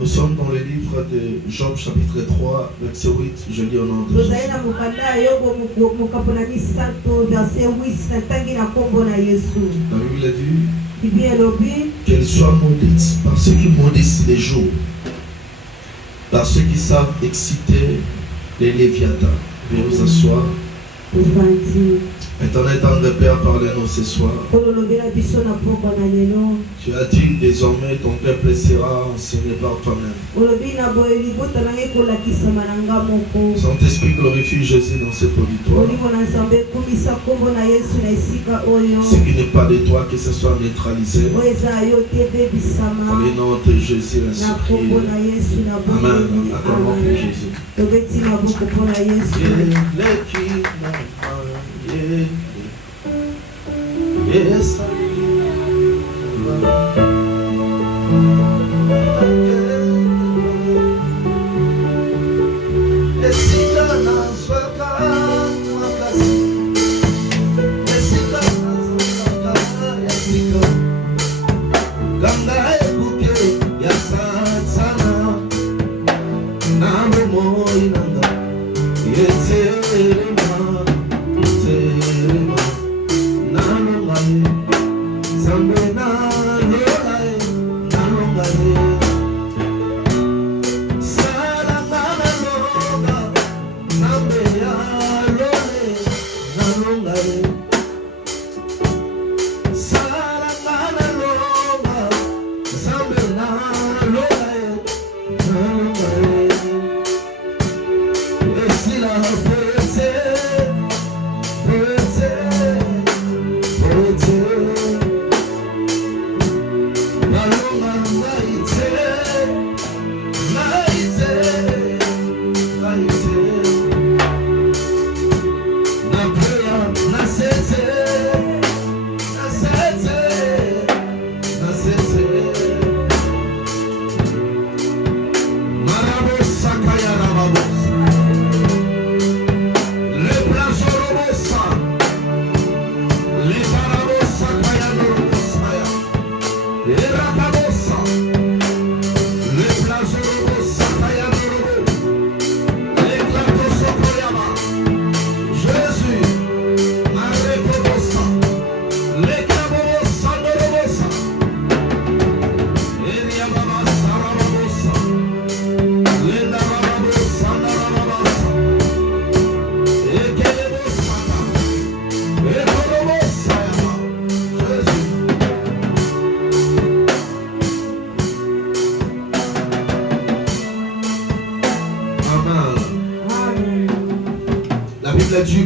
Nous sommes dans le livre de Job chapitre 3 verset 8. Je lis au nom de Jésus. La Bible dit qu'elle soit maudite par ceux qui maudissent les jours, par ceux qui savent exciter les léviathans. Viens vous asseoir. Éternel tendre Père, parlez-nous ce soir. Tu as dit désormais ton peuple sera enseigné par toi-même. Saint-Esprit, glorifie Jésus dans cet auditoire. Ce qui n'est pas de toi, que ce soit neutralisé. Dans le nom de Jésus, l'Esprit. Amen. Acclamons pour Jésus. Yes.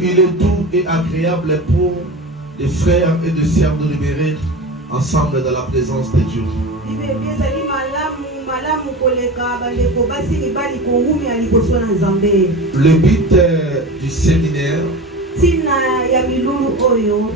Il est doux et agréable pour les frères et les sœurs de demeurer ensemble dans la présence de Dieu. Le but du séminaire,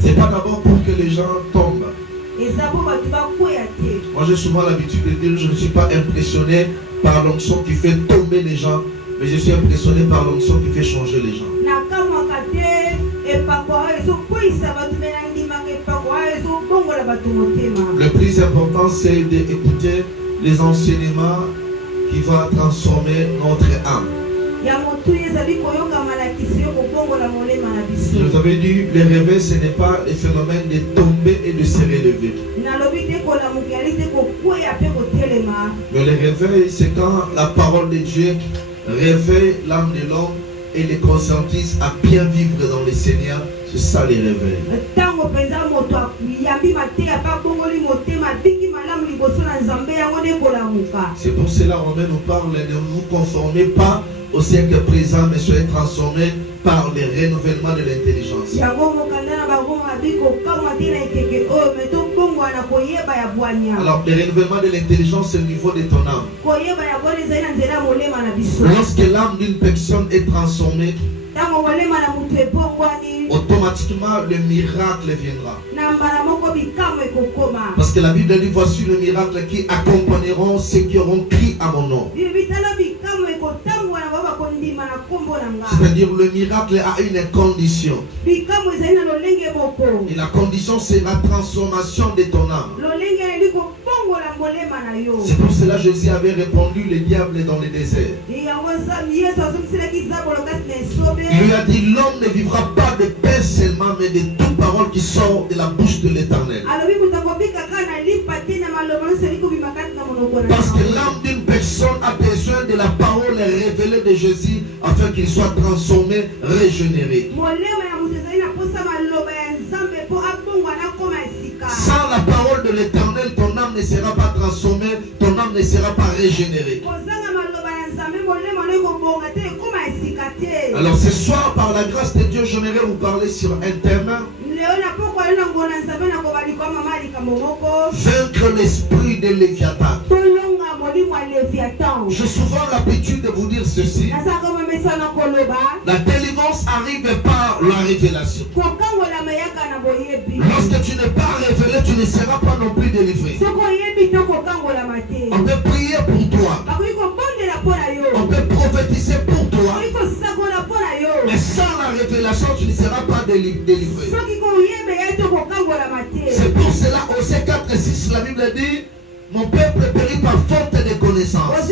c'est pas d'abord pour que les gens tombent. Moi j'ai souvent l'habitude de dire, je ne suis pas impressionné par l'onction qui fait tomber les gens, mais je suis impressionné par l'onction qui fait changer les gens. Le plus important, c'est d'écouter les enseignements qui vont transformer notre âme. Je vous avais dit, le réveil, ce n'est pas le phénomène de tomber et de se relever. Mais le réveil, c'est quand la parole de Dieu réveille l'âme de l'homme et les conscientise à bien vivre dans le Seigneur. C'est ça les réveils. C'est pour cela Romain nous parle de ne vous conformer pas au siècle présent, mais soyez transformés par le renouvellement de l'intelligence. Alors, le renouvellement de l'intelligence, c'est le niveau de ton âme. Lorsque l'âme d'une personne est transformée, automatiquement le miracle viendra. Parce que la Bible dit, voici le miracle qui accompagneront ceux qui auront crié à mon nom. C'est-à-dire le miracle a une condition. Et la condition, c'est la transformation de ton âme. C'est pour cela que Jésus avait répandu les diables dans les déserts. Il lui a dit, l'homme ne vivra pas de pain seulement, mais de toute parole qui sort de la bouche de l'Éternel. Parce que l'âme d'une personne a besoin de la parole révélée de Jésus afin qu'il soit transformé, régénéré. Sans la parole de l'Éternel, ton âme ne sera pas transformée, ton âme ne sera pas régénérée. Alors ce soir, par la grâce de Dieu, j'aimerais vous parler sur un thème. Vaincre l'esprit de Léviathan. J'ai souvent l'habitude de vous dire ceci. La délivrance arrive par la révélation. Lorsque tu n'es pas révélé, tu ne seras pas non plus délivré. On peut prier pour toi. On peut prophétiser pour toi. Mais sans la révélation, tu ne seras pas délivré. C'est pour cela, Osée 4:6, la Bible dit, mon peuple périt par faute de connaissance.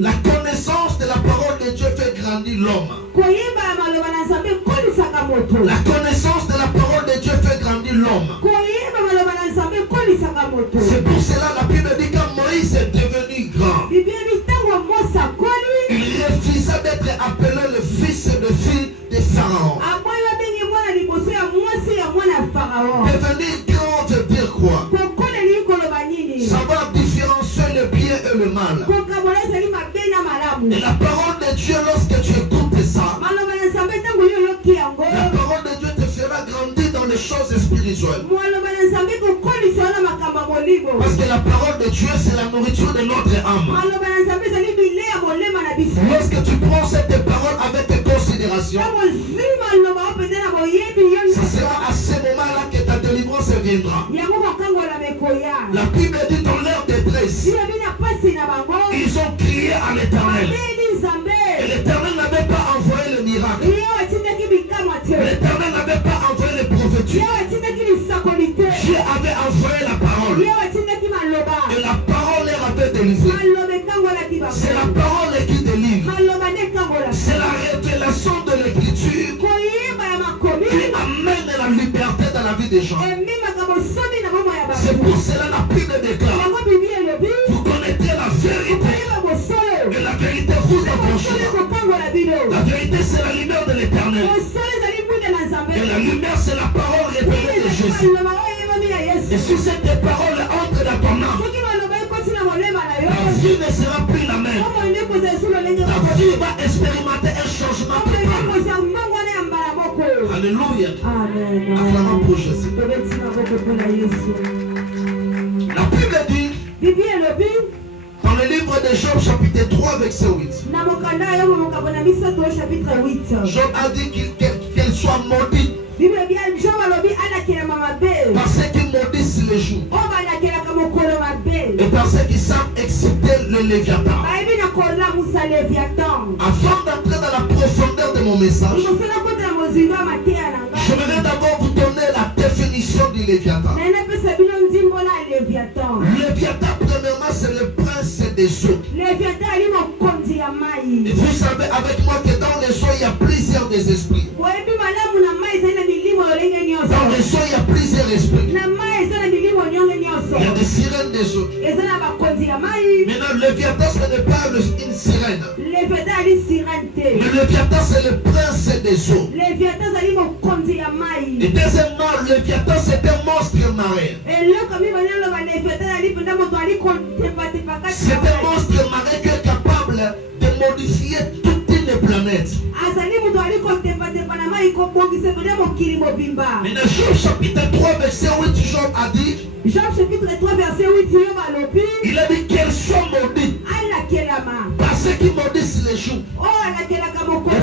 La connaissance de la parole de Dieu fait grandir l'homme. La connaissance de la parole de Dieu fait grandir l'homme. C'est pour cela la Bible dit que Moïse est devenu grand. Il refusa d'être appelé le fils de fille de Pharaon. Devenir grand veut dire quoi? Savoir différencier le bien et le mal. Et la parole de Dieu, lorsque tu écoutes ça, la parole de Dieu te fera grandir dans les choses spirituelles. Parce que la parole de Dieu, c'est la nourriture de notre âme. Lorsque tu prends cette parole avec considération, ça sera à ce moment-là que ta délivrance viendra. La Bible dit dans leur détresse, ils ont crié à l'Éternel. Et l'Éternel n'avait pas envoyé le miracle. L'Éternel n'avait pas envoyé le prophétique. Dieu avait envoyé la parole. Et la parole leur avait délivré. C'est la parole qui délivre. C'est la révélation de l'Écriture qui amène la liberté dans la vie des gens. C'est pour cela la Bible déclare, vous connaîtrez la vérité et la vérité vous affranchira. La vérité c'est la lumière de l'Éternel. Et la lumière c'est la parole révélée de Jésus. Et si cette parole entre dans ton âme, la vie ne sera plus la même. La vie va expérimenter un changement total. Alléluia. Acclamons pour Jésus. La Bible dit dans le livre de Job chapitre 3 verset 8. Job a dit qu'elle soit maudite par ceux qui maudissent les jours et par ceux qui savent exciter le Léviathan. Avant d'entrer dans la profondeur de mon message, je voudrais d'abord vous donner la définition du Léviathan. Léviathan, premièrement, c'est le prince des eaux. Et vous savez avec moi que dans les eaux, il y a plusieurs des esprits. Dans les eaux, il y a plusieurs esprits. Il y a des sirènes des eaux. Maintenant, le Léviathan, ce n'est pas une sirène. Mais le Léviathan, c'est le prince des eaux. Et deuxièmement, le Léviathan, c'est un monstre marin. C'est un monstre marin qui est capable de modifier toute une planète. Maintenant, Job chapitre 3 verset 8, Job a dit, Job chapitre 3 verset 8, il a dit qu'elle soit maudite par ceux qui maudissent les jours et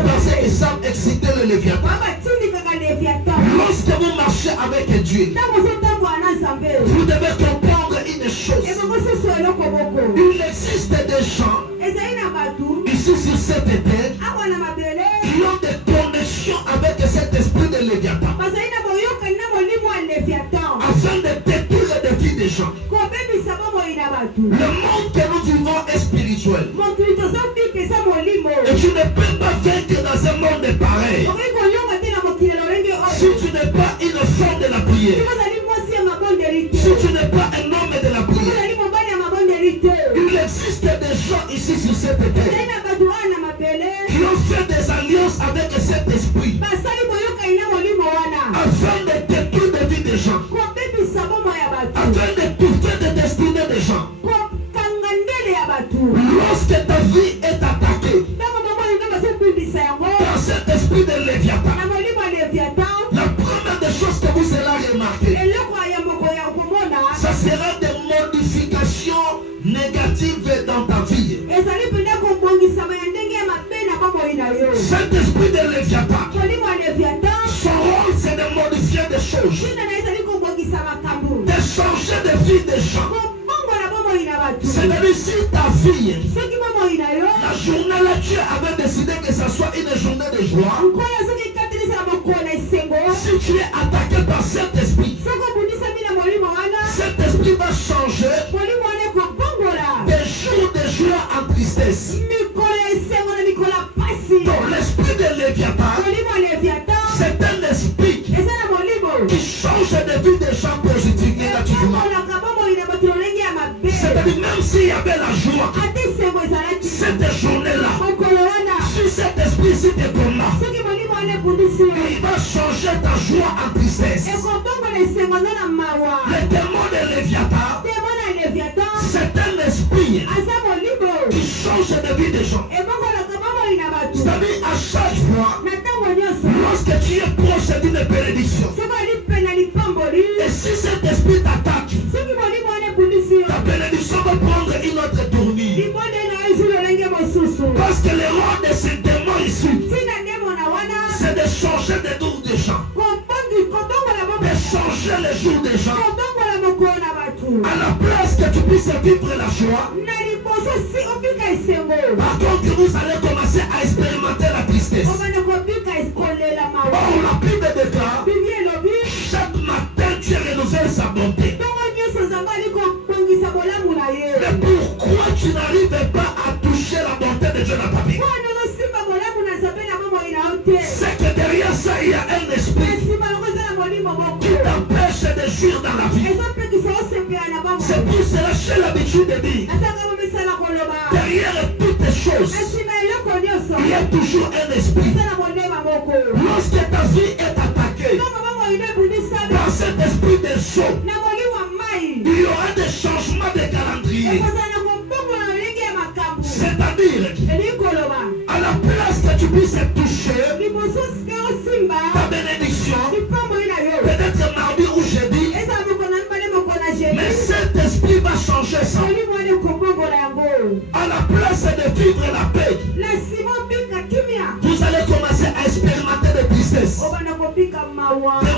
par ceux qui savent exciter le Léviathan. Lorsque vous marchez avec Dieu, vous devez comprendre une chose. Il existe des gens ici sur cette terre qui ont des connexions avec cet esprit de Léviathan afin de prière, si tu n'es pas un homme de la prière, il existe des gens ici sur cette terre qui ont fait des alliances avec cet esprit afin de détruire la vie des gens, afin de toucher des destinées des gens. Lorsque ta vie est attaquée par cet esprit de Léviathan, la première des choses que vous allez remarquer, ça sera des modifications négatives dans ta vie. Cet esprit de Léviathan, son rôle c'est de modifier des choses, de changer de vie des gens. C'est-à-dire si ta vie, la journée là tu avais décidé que ça soit une journée de joie, si tu es attaqué par cet esprit va changer des jours de joie en tristesse. Donc l'esprit de Léviathan, c'est un esprit qui change de vie des gens positifs négativement. C'est-à-dire même s'il y avait la joie, cette journée-là, si cet esprit-ci te combat, il va changer ta joie en tristesse. Le démon de Léviathan, c'est un esprit qui change de vie des gens. C'est-à-dire à chaque fois, lorsque tu es proche d'une bénédiction, et si cet esprit t'attaque, ta bénédiction va prendre une autre tournure. Parce que le rôle de ce démon ici, c'est de changer les jours des gens, de changer les jours des gens, à la place que tu puisses vivre la joie. Par contre, vous allez commencer à expérimenter la tristesse. Or, la Bible déclare, chaque matin tu renouvelles sa bonté. Mais pourquoi tu n'arrives pas à toucher la bonté de Dieu dans ta vie? C'est que derrière ça, il y a un esprit qui t'empêche de jouir dans la vie. C'est pour cela que j'ai l'habitude de dire, derrière toutes les choses, il y a toujours un esprit. Lorsque ta vie est attaquée par cet esprit de chaud, il y aura des changements de calendrier. C'est-à-dire, à la place que tu puisses toucher ta bénédiction, peut-être mardi ou jeudi, mais cet esprit va changer ça. À la place de vivre la paix, vous allez commencer à expérimenter des tristesses, des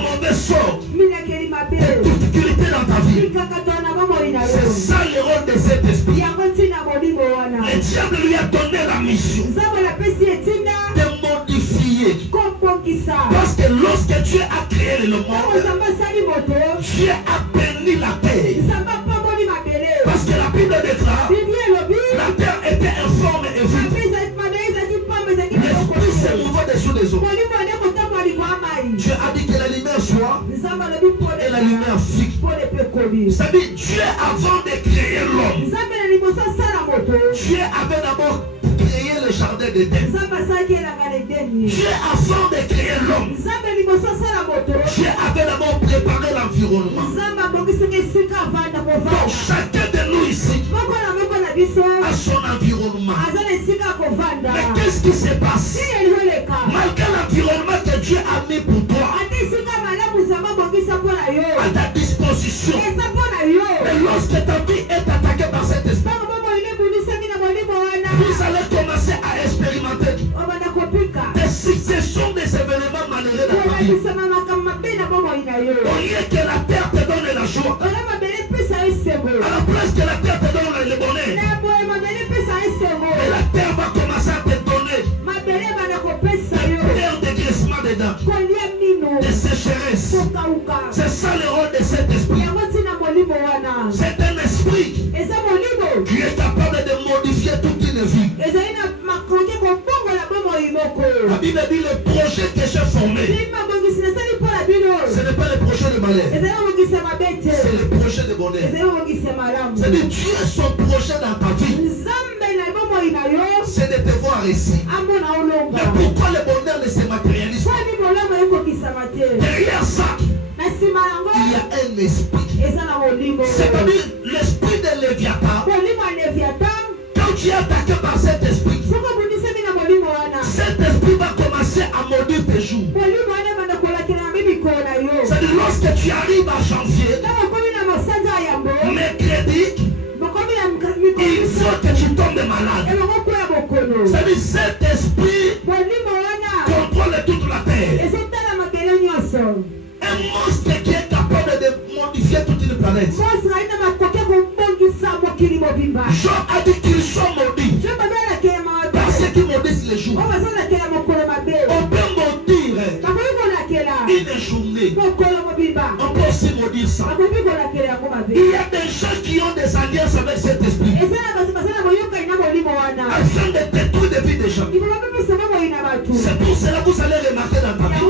mauvais sorts, des difficultés dans ta vie. C'est ça le rôle de cet esprit. Le diable lui a donné la mission de modifier. Parce que lorsque Dieu a créé le monde, Dieu a béni la terre. Parce que la Bible déclare, la terre était informe et vide. L'esprit s'est mouvé dessous des eaux. Dieu a dit que la lumière soit et la lumière fixe. C'est-à-dire Dieu avant de créer l'homme, Dieu avait d'abord créé le jardin d'Éden. Dieu avant de créer l'homme, Dieu avait d'abord préparé l'environnement. Donc chacun de nous ici a son environnement. Mais qu'est-ce qui se passe? Malgré l'environnement que Dieu a mis pour toi, à ta disposition, et lorsque ta vie est attaquée par cet esprit, vous allez commencer à expérimenter des successions des événements malheureux dans ta vie. Au lieu que la terre te donne la joie, à la place que la terre te donne le bonheur, et la terre va commencer à te donner des dégraissements dedans, des sécheresses. C'est ça le rôle de cet esprit. C'est un esprit qui est capable de modifier toute une vie. La Bible dit le projet que j'ai formé, ce n'est pas le projet de ma malheur. C'est le projet de bonheur. C'est-à-dire Dieu a son projet dans ta vie. C'est de te voir ici. Mais pourquoi le bonheur ne se matérialise pas? Derrière ça, il y a un esprit. C'est-à-dire l'esprit de Léviathan. Quand tu es attaqué par cet esprit, cet esprit va commencer à maudire tes jours. C'est-à-dire lorsque tu arrives à janvier, mercredi, il faut que tu tombes malade. C'est-à-dire cet esprit contrôle toute la terre. Un monstre qui est capable de modifier toute une planète. Job a dit qu'ils sont maudits parce qu'ils maudissent les jours. On peut maudire une journée. On peut aussi maudire ça. Il y a des gens qui ont des alliances avec cet esprit afin de détruire des vies des gens. C'est pour cela que vous allez remarquer dans ta vie.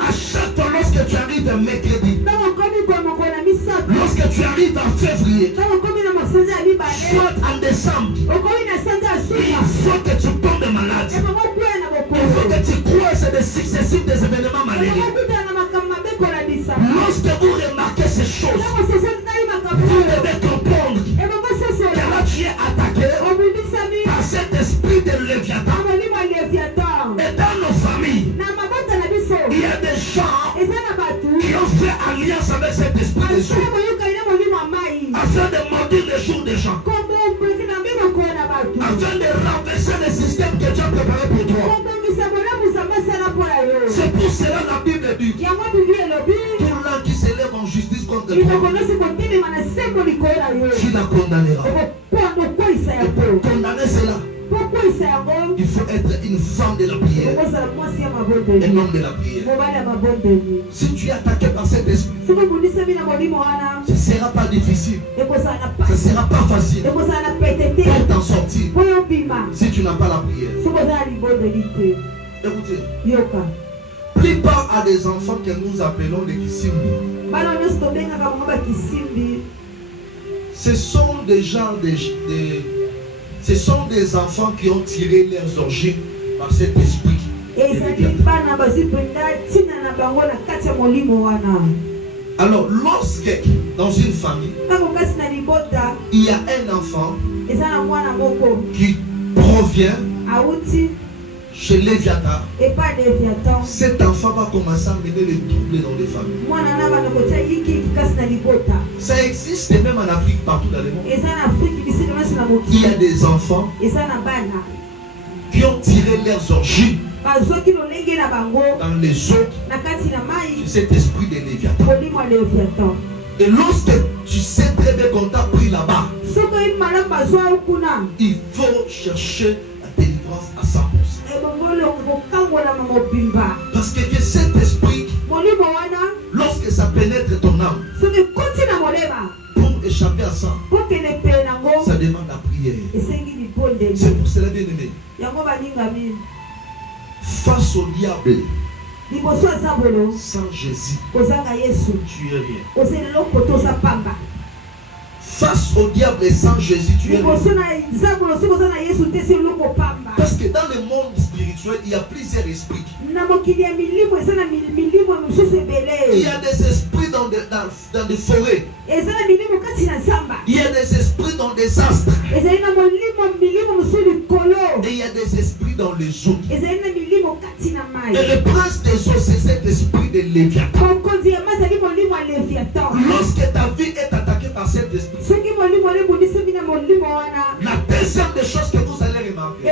À chaque fois lorsque tu arrives un mercredi, lorsque tu arrives en février, soit en décembre, il faut que tu tombes malade. Il faut que tu croises des successifs des événements malheureux. Lorsque vous remarquez ces choses, vous devez comprendre que là tu es attaqué par cet esprit de Léviathan. Et dans nos familles, il y a des gens qui ont fait alliance avec cet esprit de Dieu afin de maudire les jours des gens, afin de renverser le système que Dieu a préparé pour toi. C'est pour cela la Bible dit tout l'un qui s'élève en justice contre toi, tu la condamneras. Et pour condamner cela, il faut être une femme de la prière, un homme de la prière. Si tu es attaqué par cet esprit, ce ne sera pas difficile, ce ne sera pas facile pour t'en sortir si tu n'as pas la prière. Écoutez, plupart à des enfants que nous appelons des Kisimbi, ce sont des gens, ce sont des enfants qui ont tiré leurs origines par cet esprit. Alors, lorsque dans une famille, il y a un enfant qui provient chez Léviathan, cet enfant va commencer à mener les troubles dans les familles. Ça existe même en Afrique, partout dans le monde. Il y a des enfants qui ont tiré leurs origines dans les eaux de cet esprit de Léviathan. Et lorsque tu sais très bien qu'on t'a pris là-bas, il faut chercher la délivrance à 100%. Parce que cet esprit, lorsque ça pénètre ton âme, pour échapper à ça, ça demande la prière. C'est pour cela, bien aimé, face au diable, sans Jésus, tu es rien. Face au diable et sans Jésus, tu es rien. Parce que dans le monde spirituel, il y a plusieurs esprits. Il y a des esprits dans des forêts. Il y a des esprits dans des astres. Et il y a des esprits dans les eaux. Et le prince des eaux, c'est cet esprit de Léviathan. Lorsque ta vie est attaquée par cet esprit, la deuxième des choses que vous allez remarquer,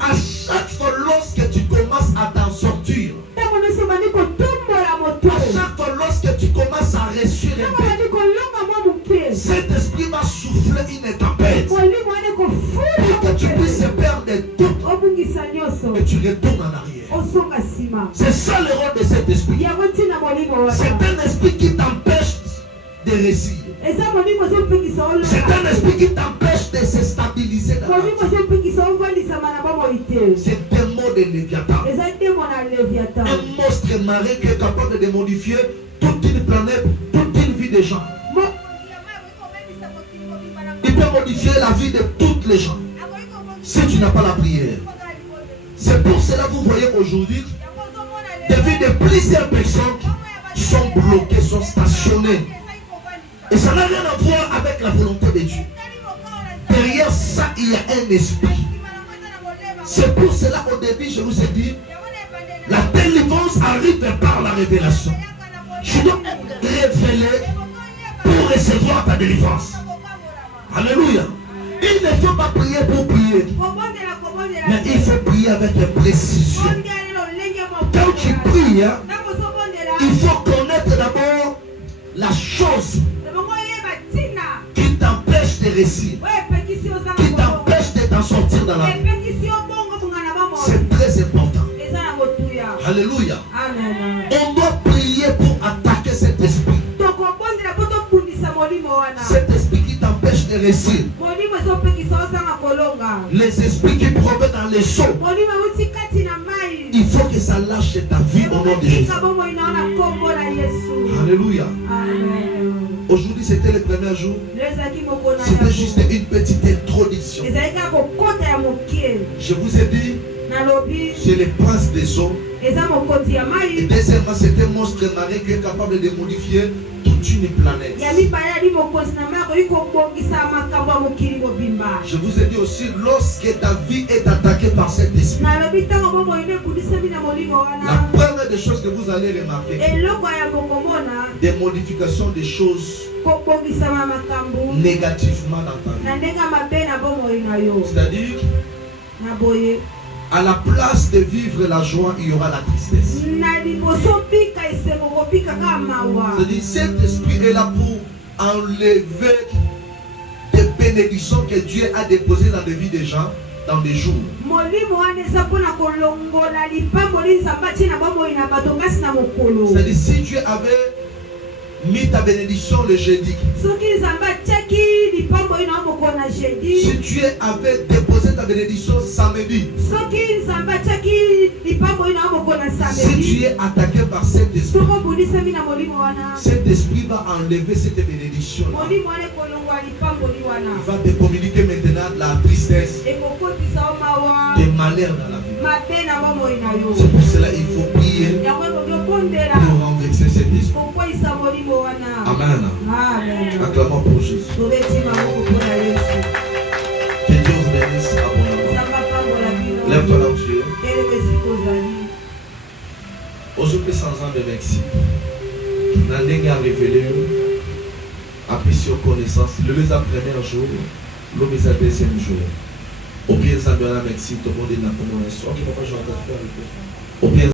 à chaque fois lorsque tu commences à t'en sortir, à chaque fois lorsque tu commences à respirer, cet esprit va souffler une tempête pour que tu puisses perdre tout et tu retournes en arrière. C'est ça le rôle de cet esprit. C'est un esprit qui t'empêche de réussir. C'est un esprit qui t'empêche de se stabiliser dans la vie. C'est un mot de Léviathan. Un monstre marin qui est capable de modifier toute une planète, toute une vie des gens. Il peut modifier la vie de toutes les gens si tu n'as pas la prière. C'est pour cela que vous voyez aujourd'hui des vies de plusieurs personnes sont bloquées, sont stationnées. Et ça n'a rien à voir avec la volonté de Dieu. Derrière ça, il y a un esprit. C'est pour cela au début, je vous ai dit, la délivrance arrive par la révélation. Tu dois être révélé pour recevoir ta délivrance. Alléluia. Il ne faut pas prier pour prier, mais il faut prier avec précision. Quand tu pries, il faut connaître d'abord la chose qui t'empêche de réussir, qui t'empêche de t'en sortir dans la vie. C'est très important. Alléluia. On doit prier pour attaquer cet esprit. Cet esprit qui t'empêche de réussir. Les esprits qui proviennent dans les seaux. Il faut que ça lâche ta vie au nom de Jésus. Alléluia. Aujourd'hui, c'était le premier jour. C'était juste une petite introduction. Je vous ai dit, c'est le prince des eaux. Et deuxièmement, c'est un monstre marin qui est capable de modifier toute une planète. Je vous ai dit aussi, lorsque ta vie est attaquée par cet esprit, la première des choses que vous allez remarquer, des modifications des choses négativement dans ta vie. C'est-à-dire, à la place de vivre la joie, il y aura la tristesse. C'est-à-dire, cet esprit est là pour enlever des bénédictions que Dieu a déposées dans les vies des gens dans des jours. C'est-à-dire, si Dieu avait mis ta bénédiction le jeudi, si Dieu avait déposé ta bénédiction samedi, si tu es attaqué par cet esprit va enlever cette bénédiction. Il va te communiquer maintenant de la tristesse, des malheurs dans la vie. C'est pour cela qu'il faut prier pour renverser cet esprit. Amen. Acclamons pour Jésus. Que Dieu vous bénisse abondamment. Lève-toi là où tu es. Aujourd'hui, sans ans de Mexique, Nandeng a révélé, a pris sur connaissance, le premier jour, le deuxième jour. Au bien, ça me Mexique, tout le monde est là pour mon histoire. Au bien,